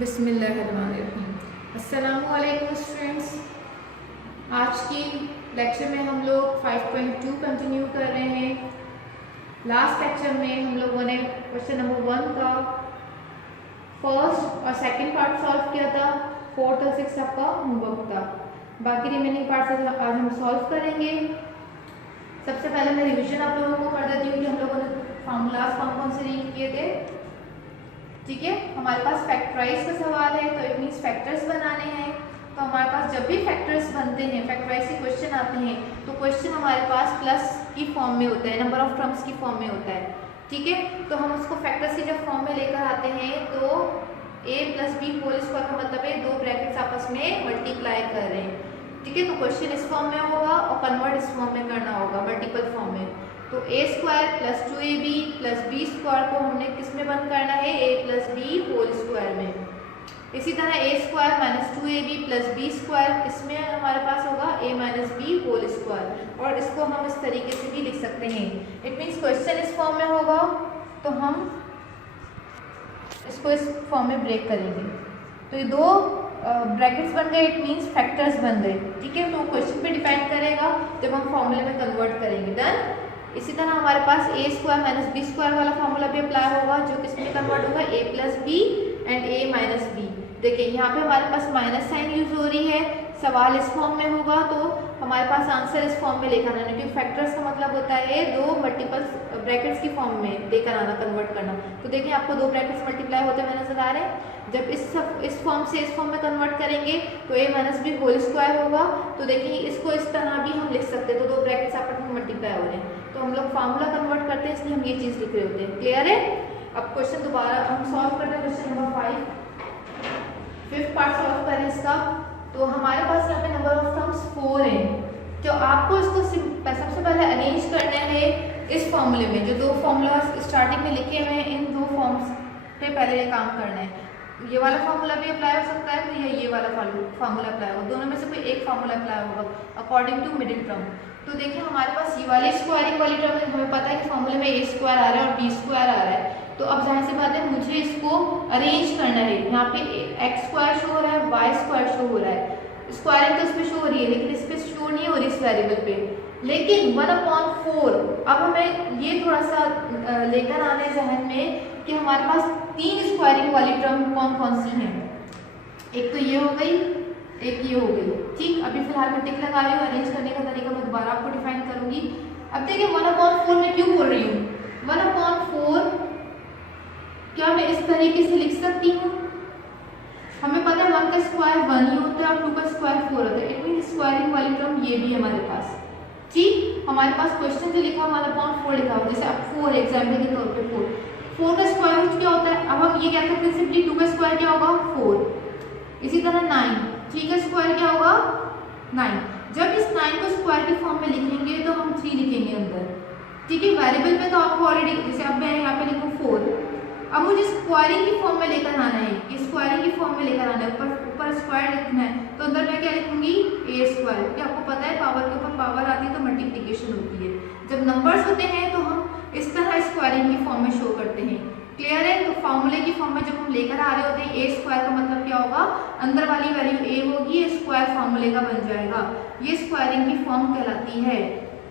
बिस्मिल्लाहिर्रहमानिर्रहीम। अस्सलामुअलैकुम स्टूडेंट्स। आज की लेक्चर में हम लोग 5.2 कंटिन्यू कर रहे हैं। लास्ट लेक्चर में हम लोगों ने क्वेश्चन नंबर 1 का फर्स्ट और सेकंड पार्ट सॉल्व किया था। 4th और 6th आपका होमवर्क था। बाकी रिमेनिंग पार्ट्स आज हम सॉल्व करेंगे। सबसे पहले मैं रिवीजन आप लोगों को कर देती हूँ कि हम लोगों ने फार्मूलाज कौन कौन से रीड किए थे। ठीक है, हमारे पास फैक्टराइज का सवाल है, तो इट मीन्स फैक्टर्स बनाने हैं। तो हमारे पास जब भी फैक्टर्स बनते हैं, फैक्टराइज के क्वेश्चन आते हैं, तो क्वेश्चन हमारे पास प्लस की फॉर्म में होता है, नंबर ऑफ टर्म्स की फॉर्म में होता है। ठीक है, तो हम उसको फैक्टर्स की जब फॉर्म में लेकर आते हैं तो a plus b whole square का मतलब है दो ब्रैकेट्स आपस में मल्टीप्लाई कर रहे हैं। ठीक है, तो क्वेश्चन इस फॉर्म में होगा और कन्वर्ट इस फॉर्म में करना होगा, मल्टीपल फॉर्म में। तो a square plus 2ab plus b square को हमने किस में बंद करना है, a plus b whole square में। इसी तरह a square minus 2ab plus b square किसमें हमारे पास होगा, a minus b whole square. और इसको हम इस तरीके से भी लिख सकते हैं। इट मीन्स क्वेश्चन इस फॉर्म में होगा तो हम इसको इस फॉर्म में ब्रेक करेंगे। तो ये दो ब्रैकेट्स बन गए, इट मीन्स फैक्टर्स बन गए। ठीक है, तो क्वेश्चन पे डिपेंड करेगा जब हम फॉर्मूले में कन्वर्ट करेंगे। डन। इसी तरह हमारे पास a square minus b square वाला फॉर्मूला भी अप्लाई होगा, जो किसमें कन्वर्ट होगा, a plus b and a minus b. देखिए यहाँ पे हमारे पास माइनस साइन यूज हो रही है, सवाल इस फॉर्म में होगा तो हमारे पास आंसर इस फॉर्म में लेकर आना, क्योंकि फैक्टर्स का मतलब होता है दो मल्टीपल ब्रैकेट्स की फॉर्म में लेकर आना, कन्वर्ट करना। तो देखिए आपको दो ब्रैकेट्स मल्टीप्लाई होते हुए नजर आ रहे हैं। जब इस फॉर्म से इस फॉर्म में कन्वर्ट करेंगे तो a minus b whole square होगा। तो देखिए इसको इस तरह भी हम लिख सकते हैं, तो दो ब्रैकेट्स आपस में मल्टीप्लाई हो रहे हैं, तो हम लोग फार्मूला कन्वर्ट करते हैं, इसलिए हम ये चीज़ लिख रहे होते हैं। क्लियर है? अब क्वेश्चन दोबारा हम सॉल्व करते हैं। Question number 5 5th part solve करें इसका। तो हमारे पास यहाँ पे नंबर ऑफ टर्म्स 4 है। तो आपको इसको सबसे पहले अरेंज करना है इस फॉर्मूले में। जो दो फॉर्मूला स्टार्टिंग में लिखे हुए हैं, इन दो फॉर्म्स पे पहले ये काम करना है। ये वाला फार्मूला भी अप्लाई हो सकता है, फिर ये वाला फार्मूला अप्लाई होगा। दोनों में से कोई एक फार्मूला अप्लाई होगा अकॉर्डिंग टू मिडिल टर्म। तो देखिए हमारे पास ये वाली स्क्वायरिंग वाली टर्म है, हमें पता है कि फार्मूले में a स्क्वायर आ रहा है और b स्क्वायर आ रहा है। तो अब जाहिर सी बात है मुझे इसको अरेंज करना है। यहाँ पे x स्क्वायर शो हो रहा है, y स्क्वायर शो हो रहा है, स्क्वायरिंग तो इस पे शो हो रही है, लेकिन इस पे शो नहीं हो रही इस वेरिएबल पे। लेकिन 1/4 अब हमें ये थोड़ा सा लेकर आने जहन में कि हमारे पास 3 स्क्वायरिंग वाली टर्म कौन कौन सी हैं। एक तो ये हो गई, एक ये हो गई। ठीक, अभी फिलहाल मैं टिक लगा रही हूँ, अरेंज करने का तरीका मैं दोबारा आपको डिफाइन करूंगी। अब देखिए 1/4 में क्यों बोल रही हूँ, 1/4 क्या मैं इस तरीके से लिख सकती हूँ। हमें पता है 1 का स्क्वायर 1 ही होता है और 2 का स्क्वायर 4 होता है। इट मीन स्क्वायरिंग वाली टर्म ये भी हमारे पास। ठीक, हमारे पास क्वेश्चन जो लिखा 1/4 लिखा हुआ, जैसे अब 4 एग्जाम्पल के तौर पे 4 का स्क्वायर रूट क्या होता है। अब हम ये कह सकते हैं सिंपली 2 का स्क्वायर क्या होगा, 4। इसी तरह 9, 3 का स्क्वायर क्या होगा, 9। जब इस 9 को स्क्वायर की फॉर्म में लिखेंगे तो हम 3 लिखेंगे अंदर। ठीक है, वेरिएबल में तो आपको ऑलरेडी, जैसे अब मैं यहाँ पे लिखूँ 4, अब मुझे स्क्वायरिंग की फॉर्म में लेकर आना है, कि स्क्वायरिंग की फॉर्म में लेकर आना है, ऊपर स्क्वायर लिखना है, तो अंदर मैं क्या लिखूंगी, a स्क्वायर। क्योंकि आपको पता है पावर के ऊपर पावर आती है तो मल्टीप्लिकेशन होती है। जब नंबर्स होते हैं तो हम इस तरह स्क्वायरिंग की फॉर्म में शो करते हैं। क्लियर है? तो फॉर्मूले की फॉर्म में जब हम लेकर आ रहे होते हैं, a स्क्वायर का मतलब क्या होगा, अंदर वाली वैल्यू a होगी, स्क्वायर फॉर्मूले का बन जाएगा। ये स्क्वायरिंग की फॉर्म कहलाती है।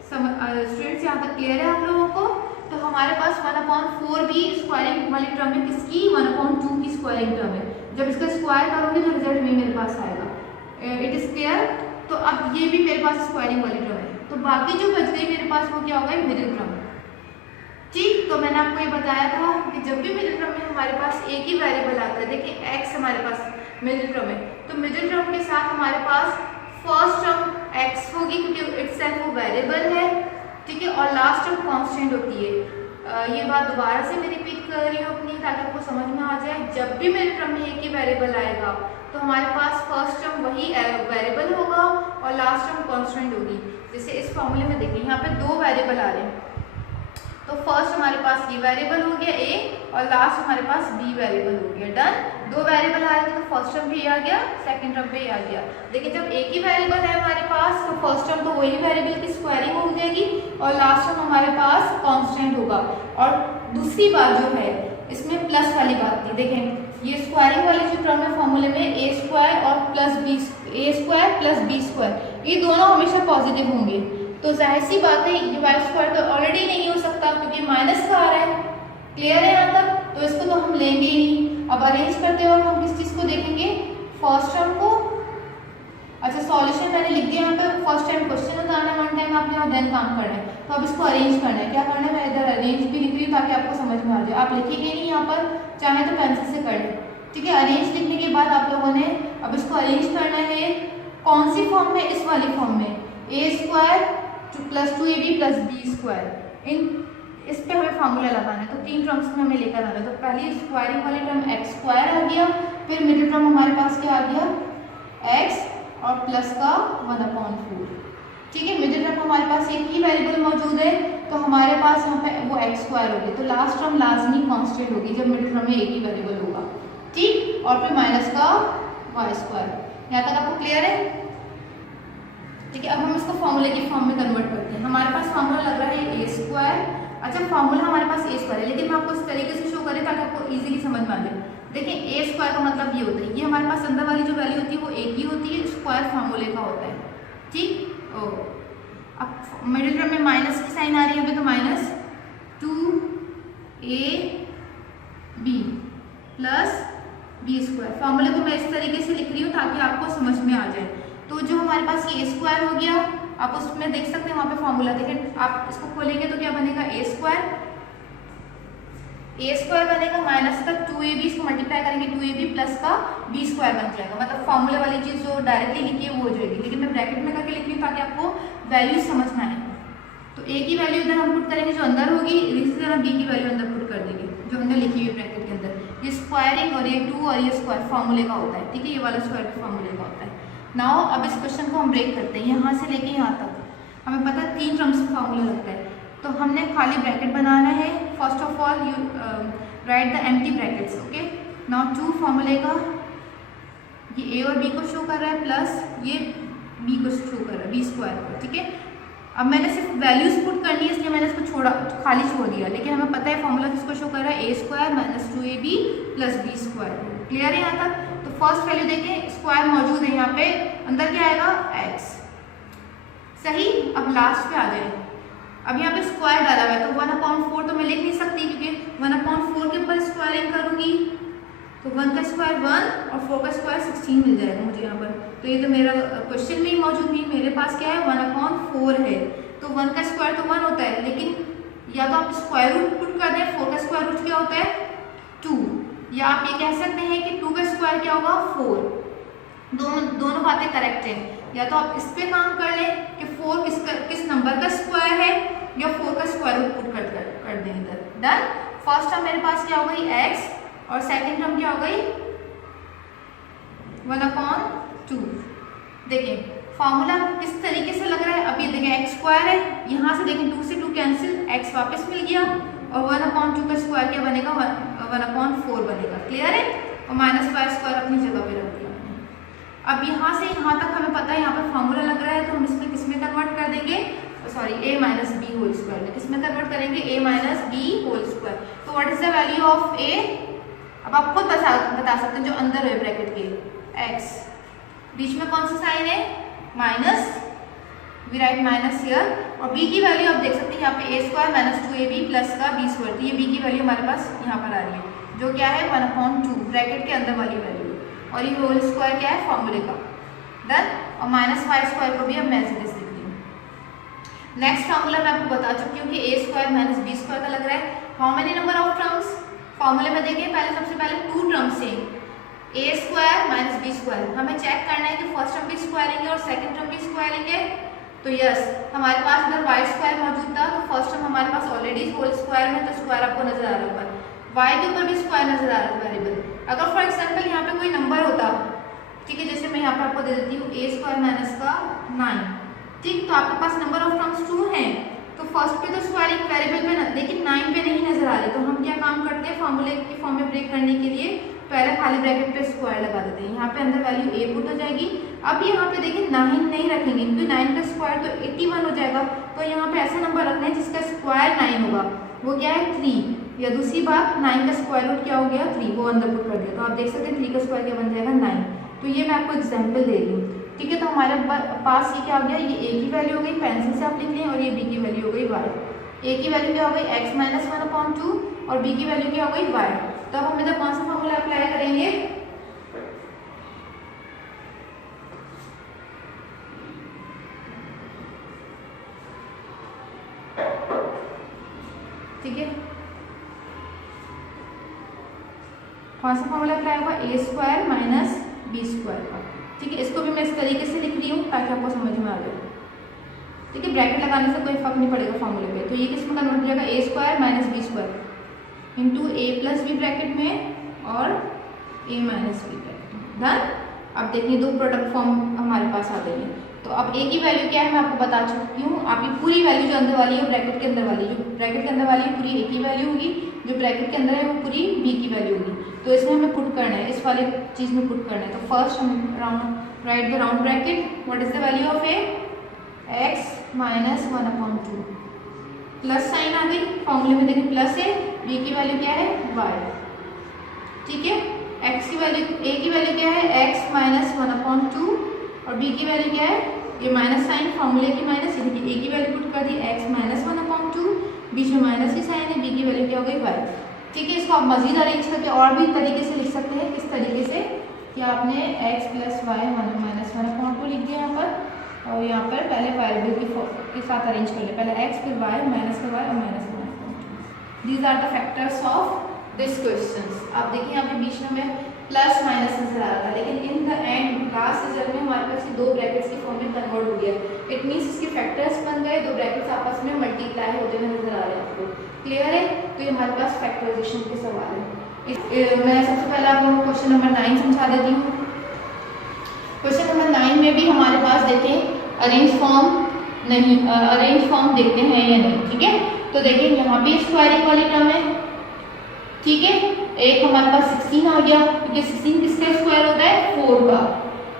स्टूडेंट्स यहाँ तक क्लियर है आप लोगों को? तो हमारे पास 1/4 भी स्क्वायरिंग वाली टर्म है, किसकी, 1/2 की स्क्वायरिंग टर्म है। जब इसका स्क्वायर करोगे तो रिजल्ट में मेरे पास आएगा। It is clear? तो अब ये भी मेरे पास स्क्वायरिंग वाली टर्म है, तो बाकी जो बच गई मेरे पास वो क्या होगा, मिडिल टर्म। ठीक, तो मैंने आपको ये बताया था कि जब भी मिडिल टर्म में हमारे पास एक ही वेरिएबल आता है, देखिए x हमारे पास मिडिल टर्म है, तो मिडिल टर्म के साथ हमारे पास फर्स्ट टर्म x होगी, क्योंकि इटसेल्फ वो वेरिएबल है। ठीक है, और लास्ट टर्म कांस्टेंट होती है। ये बात दोबारा से मैं रिपीट कर रही हूँ अपनी, ताकि आपको समझ में आ जाए। जब भी मिडिल टर्म में एक ही वेरिएबल आएगा तो हमारे पास फर्स्ट टर्म वही वेरिएबल होगा और लास्ट टर्म कांस्टेंट होगी। जैसे इस फॉर्मूले में देखिए यहाँ पे दो वेरिएबल आ रहे हैं, तो फर्स्ट हमारे पास ये वेरिएबल हो गया a और लास्ट हमारे पास b वेरिएबल हो गया। डन। दो वेरिएबल आ रहे थे तो फर्स्ट टर्म भी आ गया, सेकंड टर्म भी आ गया। लेकिन जब एक ही वेरिएबल है हमारे पास तो फर्स्ट टर्म तो वही वेरिएबल की स्क्वायरिंग हो जाएगी और लास्ट टर्म हमारे पास कांस्टेंट होगा। और दूसरी बात जो है, इसमें प्लस वाली बात थी। देखें ये स्क्वायरिंग वाली जो टर्म है फॉर्मूले में ए स्क्वायर और प्लस बी, ए स्क्वायर प्लस बी स्क्वायर, ये दोनों हमेशा पॉजिटिव होंगे। तो जाहिर सी बात है ये वाई स्क्वायर तो ऑलरेडी नहीं हो सकता क्योंकि माइनस का आ रहा है। क्लियर है यहाँ तक? तो इसको तो हम लेंगे ही नहीं। अब अरेंज करते वक्त हम किस चीज़ को देखेंगे, फर्स्ट टर्म को। अच्छा सॉल्यूशन मैंने लिख दिया यहाँ पे, फर्स्ट टाइम क्वेश्चन बताना है, वन टाइम आपने और देन काम करना है। तो अब इसको अरेंज करना है। क्या करना है, मैं इधर अरेंज भी लिख रही हूँ ताकि आपको समझ में आ जाए। आप लिखिए नहीं यहाँ पर, चाहे तो पेंसिल से कर लें, ठीक है। अरेंज लिखने के बाद आप लोगों ने अब इसको अरेंज करना है कौन सी फॉर्म में, इस वाली फॉर्म में, a square plus 2ab plus b square. इस पे हमें फार्मूला लगाना है। तो 3 टर्म्स में हमें लेकर आना है। तो पहली स्क्वायरिंग वाली टर्म एक्स स्क्वायर आ गया, फिर मिडिल टर्म हमारे पास क्या आ गया, एक्स और प्लस का 1/4, ठीक है। मिडिल टर्म हमारे पास एक ही वेरिएबल मौजूद है तो हमारे पास यहाँ पे वो एक्स स्क्वायर होगी। तो लास्ट टर्म लाजमी कांस्टेंट होगी जब मिडिल टर्म में एक ही वेरिएबल होगा, ठीक। और फिर माइनस का वाई स्क्वायर। यहाँ तक आपको क्लियर है, ठीक है। अब हम इसको फॉर्मूले की फॉर्म में कन्वर्ट करते हैं। हमारे पास फॉर्मूला लग रहा है ए स्क्वायर। अच्छा फॉर्मूला हमारे पास ए स्क्वायर है, लेकिन मैं आपको इस तरीके से शो करें ताकि आपको इजीली समझ में आ जाए। देखिए ए स्क्वायर का मतलब ये होता है, ये हमारे पास अंदर वाली जो वैल्यू होती है वो एक ही होती है, स्क्वायर फॉर्मूले का होता है, ठीक। अब मिडिल टर्म में माइनस की साइन आ रही है तो minus 2ab plus b square. फॉर्मूले को मैं इस तरीके से लिख रही हूँ ताकि आपको समझ में आ जाए। तो जो हमारे पास ये ए स्क्वायर हो गया, आप उसमें देख सकते हैं वहाँ पे फॉर्मूला देखें, आप इसको खोलेंगे तो क्या बनेगा, ए स्क्वायर बनेगा माइनस का 2ab, इसको मल्टीप्लाई करेंगे 2ab प्लस का बी स्क्वायर बन जाएगा। मतलब फॉर्मूले वाली चीज़ जो डायरेक्टली लिखी है वो हो जाएगी, लेकिन मैं ब्रैकेट में करके लिख रही हूँ ताकि आपको वैल्यू समझ में आए। तो ए की वैल्यू इधर हम पुट करेंगे जो अंदर होगी, इसी तरह बी की वैल्यू अंदर पुट कर देंगे जो अंदर लिखी हुई ब्रैकेट के अंदर। ये स्क्वायरिंग और ये 2 और ये स्क्वायर फॉर्मूले का होता है, ठीक है। ये वाला स्क्वायर फॉर्मूले का होता है। नाउ अब इस क्वेश्चन को हम ब्रेक करते हैं, यहाँ से लेके यहाँ तक हमें पता है 3 टर्म्स का फॉर्मूला लगता है। तो हमने खाली ब्रैकेट बनाना है। First of all you right the empty brackets, okay. Now 2 फॉर्मूले का ये ए और बी को शो कर रहा है प्लस ये बी को शो कर रहा है, बी स्क्वायर को, ठीक है। अब मैंने सिर्फ वैल्यूज पुट करनी है इसलिए मैंने इसको खाली छोड़ दिया, लेकिन हमें पता है फॉर्मूला किसको शो कर रहा है, a square minus 2ab plus b square. Clear है यहाँ तक? तो फर्स्ट वैल्यू देखें, स्क्वायर मौजूद है यहाँ पे, अंदर क्या आएगा, एक्स, सही। अब लास्ट पे आ जाए, अब यहाँ पे स्क्वायर डाला हुआ है तो 1/4 तो मैं लिख नहीं सकती क्योंकि 1/4 के ऊपर स्क्वायरिंग करूंगी तो 1 का स्क्वायर 1 और 4 का स्क्वायर 16 मिल जाएगा मुझे यहाँ पर। तो ये तो मेरा क्वेश्चन में ही मौजूद नहीं, मेरे पास क्या है 1/4 है। तो 1 का स्क्वायर तो 1 होता है, लेकिन या तो आप स्क्वायर रूट पुट कर दें, 4 का स्क्वायर रूट क्या होता है 2, या आप ये कह सकते हैं कि 2 का स्क्वायर क्या होगा 4। दोनों बातें करेक्ट है। या तो आप इस पे काम कर लें कि 4 किस नंबर का स्क्वायर है, या 4 का स्क्वायर रूट पुट कर दें इधर। डन। फर्स्ट टर्म मेरे पास क्या हो गई x और सेकंड टर्म क्या हो गई 1/2। देखिए फॉर्मूला किस तरीके से लग रहा है। अब ये देखें एक्स स्क्वायर है, यहाँ से देखें 2 से 2 कैंसिल, x वापस मिल गया और 1/2 का स्क्वायर क्या बनेगा 1/4 बनेगा। क्लियर है? और माइनस वाई स्क्वायर अपनी जगह पे रख दिया। अब यहाँ से यहाँ तक हमें पता है यहाँ पर फॉर्मूला लग रहा है तो हम इसमें किसमें कन्वर्ट कर देंगे, sorry a minus b whole square में किसमें कन्वर्ट करेंगे, a minus b whole square. तो what is the value of a, अब आप खुद बता सकते हैं जो अंदर है ब्रैकेट के, x, बीच में कौन सा साइन है minus, we write minus here. और b की वैल्यू आप देख सकते हैं यहाँ पे a square minus 2ab plus का b स्क्वायर। तो ये b की वैल्यू हमारे पास यहाँ पर आ रही है जो क्या है 1/2 ब्रैकेट के अंदर वाली वैल्यू, और ये होल स्क्वायर क्या है फॉर्मूले का। डन। और माइनस वाई स्क्वायर को भी अब मैं ऐसे लिख देती हूँ। नेक्स्ट फॉर्मूला मैं आपको बता चुकी हूँ कि ए स्क्वायर माइनस बी स्क्वायर का लग रहा है। How many number of terms फॉर्मूले में देखिए, पहले सबसे पहले 2 टर्म्स से ए स्क्वायर माइनस बी स्क्वायर। हमें चेक करना है कि फर्स्ट टर्म भी स्क्वायरिंग है और सेकंड टर्म भी स्क्वायरिंग है। तो यस, हमारे पास इधर वाई स्क्वायर मौजूद था तो फर्स्ट टर्म हमारे पास ऑलरेडी होल स्क्वायर में, तो स्क्वायर आपको नजर आ रहा है। वाई के ऊपर भी स्क्वायर नजर आ रहा है वेरिएबल। अगर फॉर एग्जाम्पल यहाँ पे कोई नंबर होता, ठीक है, जैसे मैं यहाँ पर आपको दे देती हूँ ए स्क्वायर माइनस का 9, ठीक, तो आपके पास नंबर ऑफ टर्म्स 2 हैं तो फर्स्ट पे तो स्क्वायरिंग वेरिएबल पे लेकिन 9 पे नहीं नजर आ रही। तो हम क्या काम करते हैं, फॉर्मूले की फॉर्म में ब्रेक करने के लिए पहले खाली ब्रैकेट पे स्क्वायर लगा देते हैं। यहाँ पे अंदर वैल्यू a पुट हो जाएगी। अब यहाँ पे देखिए 9 नहीं रखेंगे क्योंकि 9 का स्क्वायर तो 81 हो जाएगा। तो यहाँ पे ऐसा नंबर रखना है जिसका स्क्वायर 9 होगा, वो क्या है 3। या दूसरी बात 9 का स्क्वायर रूट क्या हो गया 3, वो अंदर पुट कर दिया। तो आप देख सकते हैं 3 का स्क्वायर क्या बन जाएगा 9। तो ये मैं आपको एग्जाम्पल दे रही हूँ, ठीक है। तो हमारे पास ये क्या हो गया, ये a की वैल्यू हो गई, पेंसिल से आप लिख लें, और ये b की वैल्यू हो गई y। a की वैल्यू क्या हो गई x माइनस 1/2 और b की वैल्यू क्या हो गई y। तो अब हम इधर कौन सा फॉर्मूला अप्लाई करेंगे, ठीक है। कौन सा फॉर्मूला अप्लाई होगा, ए स्क्वायर माइनस बी स्क्वायर का, ठीक है। इसको भी मैं इस तरीके से लिख रही हूँ ताकि आपको समझ में आ जाए, ठीक है। ब्रैकेट लगाने से कोई फर्क नहीं पड़ेगा फॉर्मूले पे। तो ये किस में कन्वर्ट हो जाएगा, a square minus b square into a plus b bracket में और ए माइनस बी ब्रैकेट में, डन। अब देखिए दो प्रोडक्ट फॉर्म हमारे पास आ गई है। तो अब ए की वैल्यू क्या है मैं आपको बता चुकी हूँ। आप ये पूरी वैल्यू जो अंदर वाली है ब्रैकेट के अंदर वाली, जो ब्रैकेट के अंदर वाली है पूरी ए की वैल्यू होगी, जो ब्रैकेट के अंदर है वो पूरी बी की वैल्यू होगी। तो इसमें हमें पुट करना है, इस वाली चीज़ में पुट करना है। तो फर्स्ट हम write the round bracket, what is the value of a, x minus 1/2, plus sign आ गई, फॉर्मूले में देखिए प्लस है, b की वैल्यू क्या है y, ठीक है। x की वैल्यू, a की वैल्यू क्या है x माइनस 1/2 और b की वैल्यू क्या है, ये माइनस साइन फॉर्मूले की माइनस, यानी कि a की वैल्यू पुट कर दी x माइनस 1/2, बीच में माइनस की साइन है, b की वैल्यू क्या हो गई y, ठीक है। इसको आप मजीद अरेंज करके और भी तरीके से लिख सकते हैं। किस तरीके से कि आपने x प्लस वाई माइनस 1/2 लिख दिया यहाँ पर, और यहाँ पर पहले वेरिएबल के साथ अरेंज कर ले, पहले x फिर y माइनस का y और माइनस का 1/2। These are the factors of this questions. आप देखिए यहाँ पे बीच में हमें प्लस माइनस नजर आ रहा था, लेकिन in the end last result में हमारे पास ये दो ब्रैकेट्स की फॉर्म में कन्वर्ट हो गया। इट मीन्स इसके फैक्टर्स बन गए, दो ब्रैकेट्स आपस में मल्टीप्लाई होते हुए नजर आ रहे हैं आपको, क्लियर है। तो ये हमारे पास फैक्टराइजेशन के सवाल है। मैं सबसे पहले आप लोगों को क्वेश्चन नंबर 9 समझा देती हूँ। क्वेश्चन नंबर 9 में भी हमारे पास देखें अरेंज फॉर्म देखते हैं या नहीं, ठीक है। तो देखिए यहाँ पे स्क्वायरिंग वाली टर्म है, ठीक है। एक हमारे पास 16 आ गया, क्योंकि 16 किसका स्क्वायर होता है 4 का,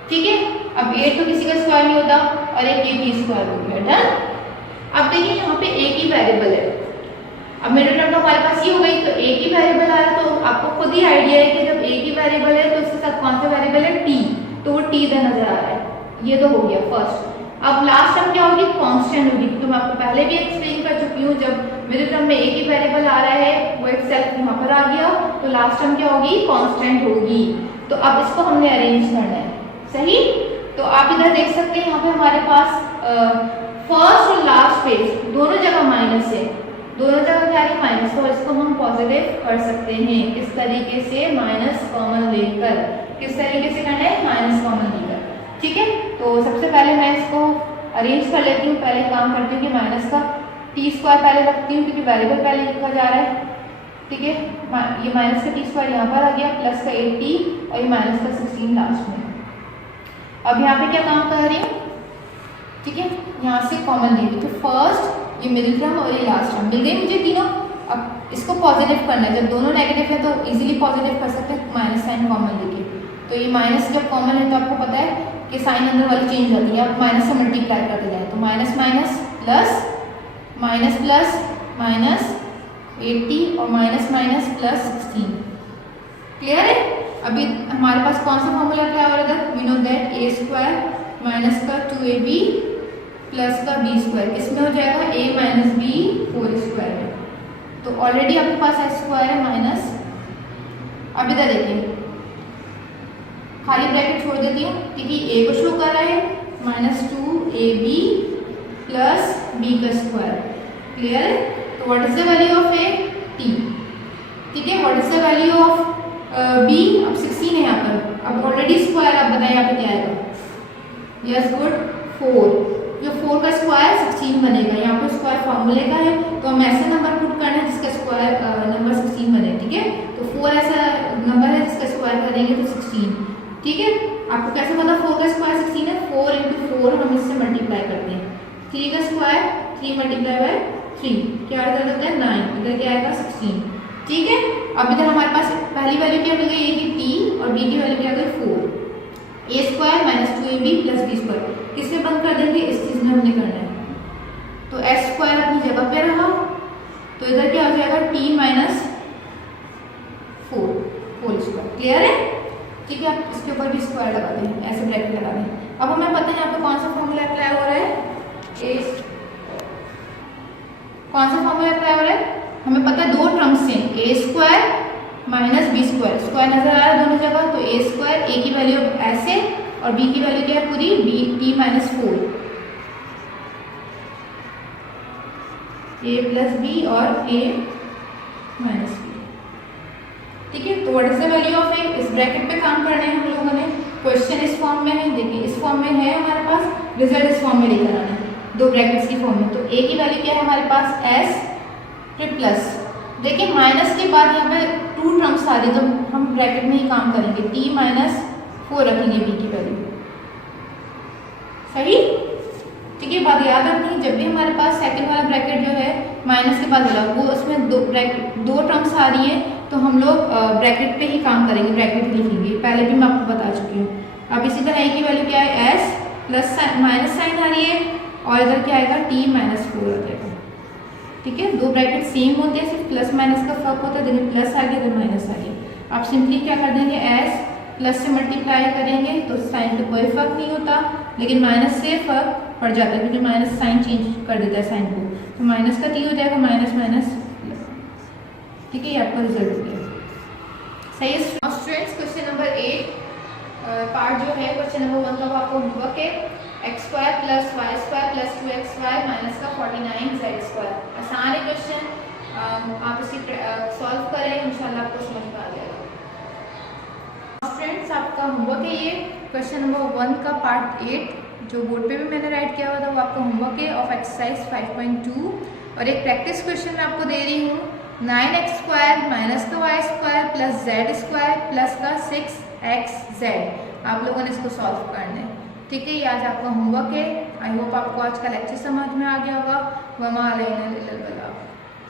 ठीक है। अब 8 तो किसी का स्क्वायर नहीं होता, और एक ये भी स्क्वायर हो गया, डन। अब देखिए यहाँ पे a की वेरिएबल है, अब मिडिल टर्म तो हमारे पास ये हो गई, तो a की वेरिएबल आ रहा है, तो आपको खुद ही आइडिया है कि जब a की वेरिएबल है तो उसके साथ कौन सा वेरिएबल है t, तो वो t इधर नजर आ रहा है, ये तो हो गया फर्स्ट। अब लास्ट टर्म क्या होगी, कांस्टेंट होगी, तो मैं आपको पहले भी एक्सप्लेन कर चुकी हूँ, जब मिडिल टर्म में a की वेरिएबल आ रहा है वो इटसेल्फ यहाँ पर आ गया, तो लास्ट टर्म क्या होगी, कांस्टेंट होगी। तो अब इसको हमने अरेंज करना है, सही। तो आप इधर देख सकते हैं यहाँ पे हमारे पास फर्स्ट और लास्ट पेज दोनों जगह माइनस है, दोनों जगह क्या है माइनस, तो इसको हम पॉजिटिव कर सकते हैं इस तरीके से, माइनस कॉमन लेकर। किस तरीके से करना है, माइनस कॉमन लेकर, ठीक है। तो सबसे पहले मैं इसको अरेंज कर लेती हूँ, पहले काम करती हूँ कि माइनस का टी स्क्वायर पहले रखती हूँ, क्योंकि वेरिएबल पहले लिखा जा रहा है, ठीक है। ये माइनस का टी स्क्वायर यहाँ पर आ गया, प्लस का 8t और ये माइनस का 16 लास्ट में। अब यहाँ पे क्या काम कर रही हूँ, ठीक है, यहाँ से कॉमन ले ली, तो फर्स्ट ये मिडिल टर्म और ये लास्ट टर्म मिल गई मुझे तीनों। अब इसको पॉजिटिव करना है, जब दोनों नेगेटिव है तो इजीली पॉजिटिव कर सकते हैं माइनस साइन कॉमन लेके। तो ये माइनस जब कॉमन है तो आपको पता है कि साइन अंदर वाली चेंज होती है, आप माइनस से मल्टीप्लाई करते जाए, तो minus minus plus minus plus minus 80 और माइनस माइनस प्लस 16, क्लियर है। अभी हमारे पास कौन सा फॉर्मूला क्या हो रहा था, we know that a square minus का 2ab प्लस का b स्क्वायर किसमें हो जाएगा, a minus b whole square में। तो ऑलरेडी आपके पास x स्क्वायर है माइनस, अब इधर देखिए खाली ब्रैकेट छोड़ देती हूँ, क्योंकि a को शो कर रहा है, माइनस 2ab प्लस b का स्क्वायर, क्लियर है। तो what is the value of a, t, ठीक है। What is the value of b, अब 16 है यहाँ पर, अब ऑलरेडी स्क्वायर, आप बताइए यहाँ पे क्या आएगा, यस गुड 4, जो 4 का स्क्वायर 16 बनेगा, यहाँ पर स्क्वायर फॉर्मूले का है, तो हम ऐसा नंबर पुट करना है जिसका स्क्वायर नंबर 16 बने, ठीक है। तो 4 ऐसा नंबर है जिसका स्क्वायर करेंगे तो 16, ठीक है। आपको कैसे पता 4 का स्क्वायर 16 है, 4 × 4 हम इससे मल्टीप्लाई करते हैं, 3 का स्क्वायर 3 मल्टीप्लाई बाय 3, क्या इधर होता है 9, इधर क्या आएगा 16, ठीक है। अब इधर हमारे पास पहली वैल्यू क्या मिल गई, a की t और b की वैल्यू क्या गई 4, a square minus 2ab plus b square किससे बंद कर देंगे, इस चीज में हमने करना है। तो s स्क्वायर अपनी जगह पे रहा, तो इधर क्या हो जाएगा t minus whole square. Clear है? ठीक है, आप इसके ऊपर भी स्क्वायर लगा दें, ऐसे ब्रैकेट लगा दें। अब हमें पता है यहाँ पे कौन सा फॉर्मूला अप्लाई हो रहा है, कौन सा फॉर्मूला अप्लाई हो रहा है, हमें पता है दो टर्म्स हैं, a square minus b square. Square नजर आ रहा है दोनों जगह, तो ए स्क्वायर, ए की वैल्यू ऐसे और बी की वैल्यू क्या है पूरी, b t minus 4, a plus b और ए माइनस बी। ठीक है, तो what is the value of a, इस ब्रैकेट पे काम करना है हम लोगों ने। क्वेश्चन इस फॉर्म में है, देखिए इस फॉर्म में है हमारे पास, रिजल्ट इस फॉर्म में लेकर आना है, दो ब्रैकेट्स की फॉर्म में। तो ए की वैल्यू क्या है हमारे पास, एस फिर प्लस, देखिए माइनस के बाद यहाँ पे 2 टर्म्स आ रहे, तो हम ब्रैकेट में ही काम करेंगे, टी माइनस 4 रखेंगे बी की वैल्यू। सही? ठीक है, बात याद रखनी, जब भी हमारे पास सेकंड वाला ब्रैकेट जो है माइनस के बाद वाला, वो उसमें दो टर्म्स आ रही है, तो हम लोग ब्रैकेट पे ही काम करेंगे, ब्रैकेट ही लिखेंगे, पहले भी मैं आपको बता चुकी हूँ। अब इसी तरह ए की वैल्यू क्या है, एस प्लस माइनस साइन आ रही है, और इधर क्या आएगा, टी माइनस 4 आ जाएगा। ठीक है, दो ब्रैकेट सेम होते हैं, सिर्फ प्लस माइनस का फर्क होता है, देखिए प्लस आ गया तो माइनस आ गया। आप सिंपली क्या कर देंगे, एस प्लस से मल्टीप्लाई करेंगे तो साइन का कोई फर्क नहीं होता, लेकिन माइनस से फर्क पड़ जाता है, क्योंकि माइनस साइन चेंज कर देता है साइन को, तो माइनस का टी हो जाएगा, माइनस माइनस प्लस। ठीक है, ये आपका रिजल्ट हो गया। सही है स्टूडेंट्स, क्वेश्चन नंबर 8 पार्ट जो है, क्वेश्चन नंबर 1 का आपको होमवर्क है, x square plus y square plus 2xy minus का 49z स्क्वायर। आसान है क्वेश्चन, आप इसे सॉल्व करें, इंशाल्लाह आपको समझ में आ जाएगा। फ्रेंड्स, आपका होमवर्क है ये क्वेश्चन नंबर 1 का पार्ट 8, जो बोर्ड पे भी मैंने राइट किया हुआ था, वो आपका होमवर्क है ऑफ एक्सरसाइज 5.2। और एक प्रैक्टिस क्वेश्चन मैं आपको दे रही हूँ, 9x स्क्वायर माइनस का y square plus z square plus का 6xz। आप लोगों ने इसको सॉल्व करना है। ठीक है, ये आज आपका होमवर्क है। आई होप आपको आज का लेक्चर समझ में आ गया होगा। वमा अलैना इल्लल बलाग।